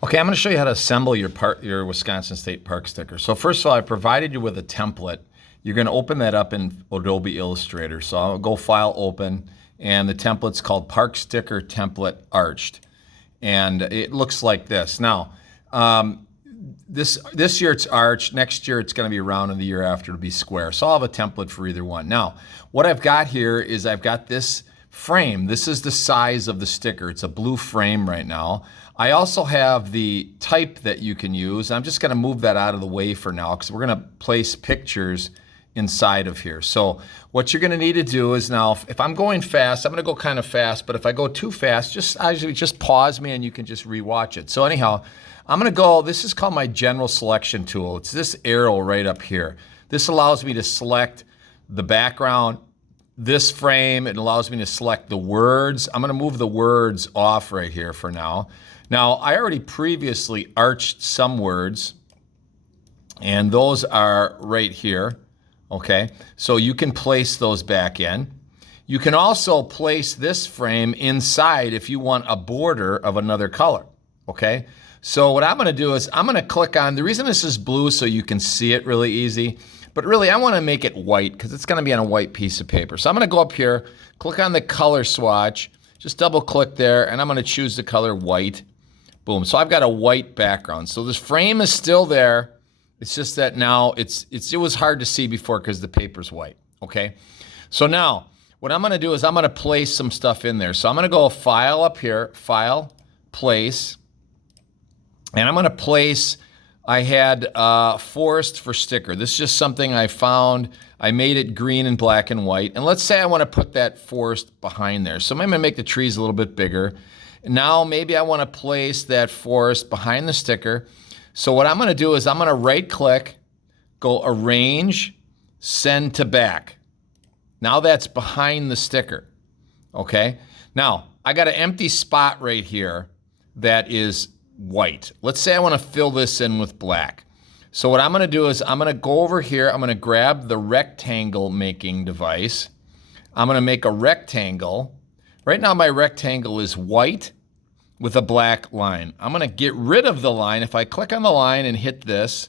Okay, I'm going to show you how to assemble your Wisconsin State Park sticker. So first of all, I provided you with a template. You're going to open that up in Adobe Illustrator. So I'll go File, Open, and the template's called Park Sticker Template Arched. And it looks like this. Now, this year it's arched. Next year it's going to be round, and the year after it'll be square. So I'll have a template for either one. Now, what I've got here is I've got this frame. This is the size of the sticker. It's a blue frame right now. I also have the type that you can use. I'm just going to move that out of the way for now because we're going to place pictures inside of here. So what you're going to need to do is now, if I'm going fast, I'm going to go kind of fast, but if I go too fast, just pause me and you can just rewatch it. So anyhow, I'm going to go, this is called my general selection tool. It's this arrow right up here. This allows me to select the background, this frame. It allows me to select the words. I'm going to move the words off right here for now. Now, I already previously arched some words, and those are right here, okay? So you can place those back in. You can also place this frame inside if you want a border of another color, okay? So what I'm gonna do is I'm gonna click on, the reason this is blue so you can see it really easy, but really I wanna make it white because it's gonna be on a white piece of paper. So I'm gonna go up here, click on the color swatch, just double click there, and I'm gonna choose the color white. Boom, so I've got a white background. So this frame is still there. It's just that now it was hard to see before because the paper's white, okay? So now, what I'm gonna do is I'm gonna place some stuff in there. So I'm gonna go File up here, File, Place, and I'm gonna place, I had forest for sticker. This is just something I found. I made it green and black and white. And let's say I wanna put that forest behind there. So I'm gonna make the trees a little bit bigger. Now maybe I want to place that forest behind the sticker. So what I'm going to do is I'm going to right click, go Arrange, Send to Back. Now that's behind the sticker, okay? Now I got an empty spot right here that is white. Let's say I want to fill this in with black. So what I'm going to do is I'm going to go over here. I'm going to grab the rectangle making device. I'm going to make a rectangle. Right now my rectangle is white with a black line. I'm gonna get rid of the line. If I click on the line and hit this,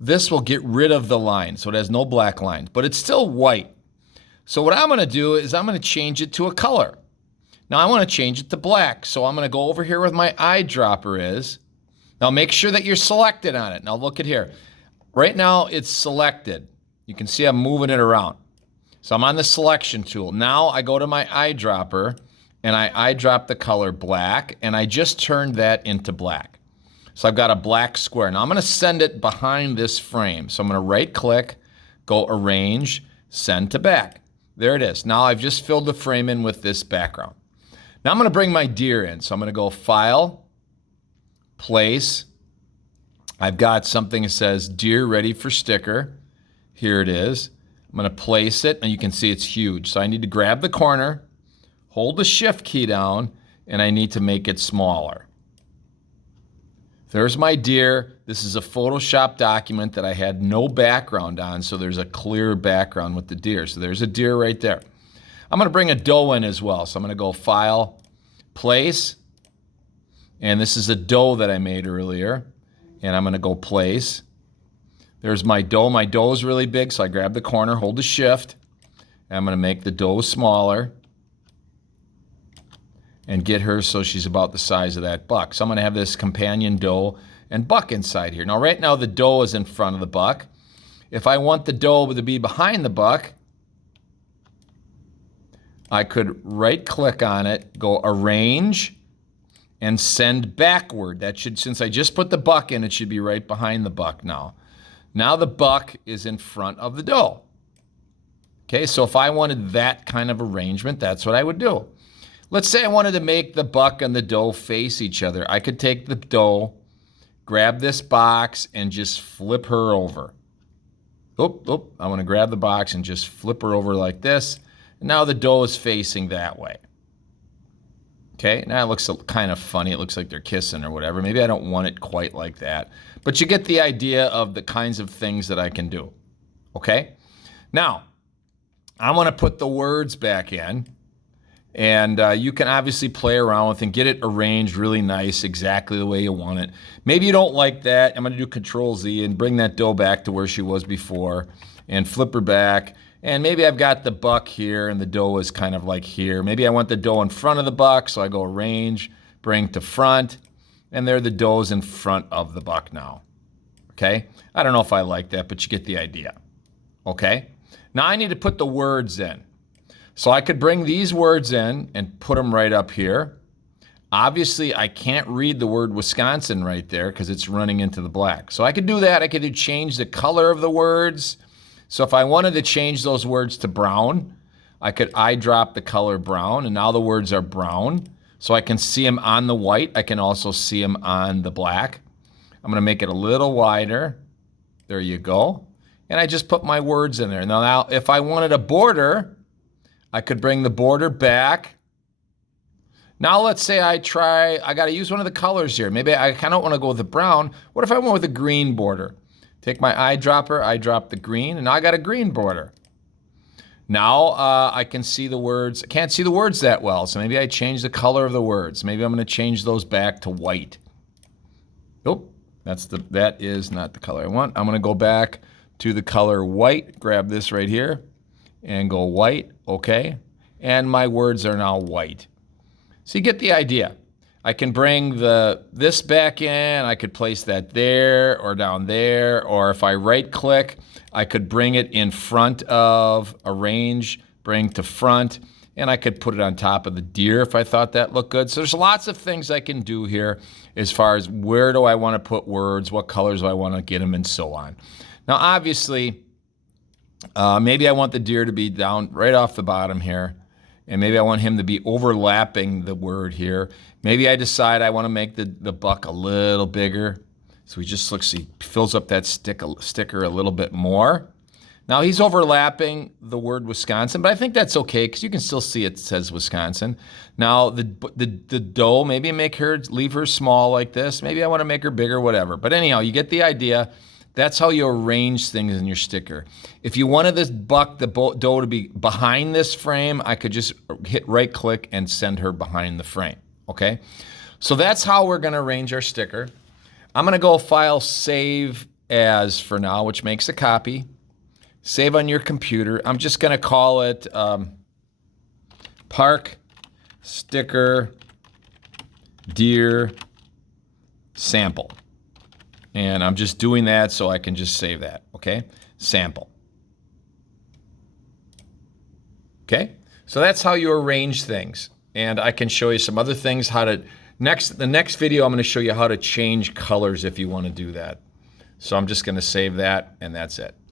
this will get rid of the line. So it has no black lines, but it's still white. So what I'm gonna do is I'm gonna change it to a color. Now I wanna change it to black. So I'm gonna go over here where my eyedropper is. Now make sure that you're selected on it. Now look at here. Right now it's selected. You can see I'm moving it around. So I'm on the selection tool. Now I go to my eyedropper and I eyedrop the color black, and I just turned that into black. So I've got a black square. Now I'm gonna send it behind this frame. So I'm gonna right click, go Arrange, Send to Back. There it is. Now I've just filled the frame in with this background. Now I'm gonna bring my deer in. So I'm gonna go File, Place. I've got something that says Deer Ready for Sticker. Here it is. I'm gonna place it, and you can see it's huge. So I need to grab the corner, hold the Shift key down, and I need to make it smaller. There's my deer. This is a Photoshop document that I had no background on, so there's a clear background with the deer. So there's a deer right there. I'm gonna bring a doe in as well. So I'm gonna go File, Place, and this is a doe that I made earlier, and I'm gonna go Place. There's my doe. My doe is really big, so I grab the corner, hold the Shift, and I'm gonna make the doe smaller and get her so she's about the size of that buck. So I'm gonna have this companion doe and buck inside here. Now right now the doe is in front of the buck. If I want the doe to be behind the buck, I could right click on it, go Arrange, and Send Backward. That should, since I just put the buck in, it should be right behind the buck now. Now the buck is in front of the doe. Okay, so if I wanted that kind of arrangement, that's what I would do. Let's say I wanted to make the buck and the doe face each other. I could take the doe, grab this box, and just flip her over. I want to grab the box and just flip her over like this. And now the doe is facing that way. Okay, now it looks kind of funny. It looks like they're kissing or whatever. Maybe I don't want it quite like that. But you get the idea of the kinds of things that I can do. Okay? Now, I want to put the words back in. And you can obviously play around with and get it arranged really nice, exactly the way you want it. Maybe you don't like that. I'm going to do Control Z and bring that doe back to where she was before and flip her back. And maybe I've got the buck here and the doe is kind of like here. Maybe I want the doe in front of the buck, so I go Arrange, bring to front, and there the doe's in front of the buck now. Okay? I don't know if I like that, but you get the idea. Okay? Now I need to put the words in. So I could bring these words in and put them right up here. Obviously, I can't read the word Wisconsin right there because it's running into the black. So I could do that. I could change the color of the words. So if I wanted to change those words to brown, I could eyedrop the color brown, and now the words are brown. So I can see them on the white. I can also see them on the black. I'm going to make it a little wider. There you go. And I just put my words in there. Now, if I wanted a border, I could bring the border back. Now let's say I got to use one of the colors here. Maybe I kind of want to go with the brown. What if I went with a green border? Take my eyedropper, I drop the green, and now I got a green border. Now I can see the words. I can't see the words that well, so maybe I change the color of the words. Maybe I'm going to change those back to white. Nope, that is not the color I want. I'm going to go back to the color white, grab this right here, and go white, okay? And my words are now white. So you get the idea. I can bring this back in, I could place that there or down there, or if I right click, I could bring it in front of, Arrange, bring to front, and I could put it on top of the deer if I thought that looked good. So there's lots of things I can do here as far as where do I want to put words, what colors do I want to get them, and so on. Now obviously, maybe I want the deer to be down right off the bottom here, and maybe I want him to be overlapping the word here. Maybe I decide I want to make the buck a little bigger. So he just looks, he fills up that sticker a little bit more. Now he's overlapping the word Wisconsin, but I think that's okay because you can still see it says Wisconsin. Now the doe, maybe leave her small like this. Maybe I want to make her bigger, whatever. But anyhow, you get the idea. That's how you arrange things in your sticker. If you wanted this buck, the doe to be behind this frame, I could just hit right click and send her behind the frame, okay? So that's how we're gonna arrange our sticker. I'm gonna go File, Save As for now, which makes a copy. Save on your computer. I'm just gonna call it Park Sticker Deer Sample. And I'm just doing that so I can just save that, okay? Sample. Okay? So that's how you arrange things. And I can show you some other things how to, the next video I'm gonna show you how to change colors if you wanna do that. So I'm just gonna save that and that's it.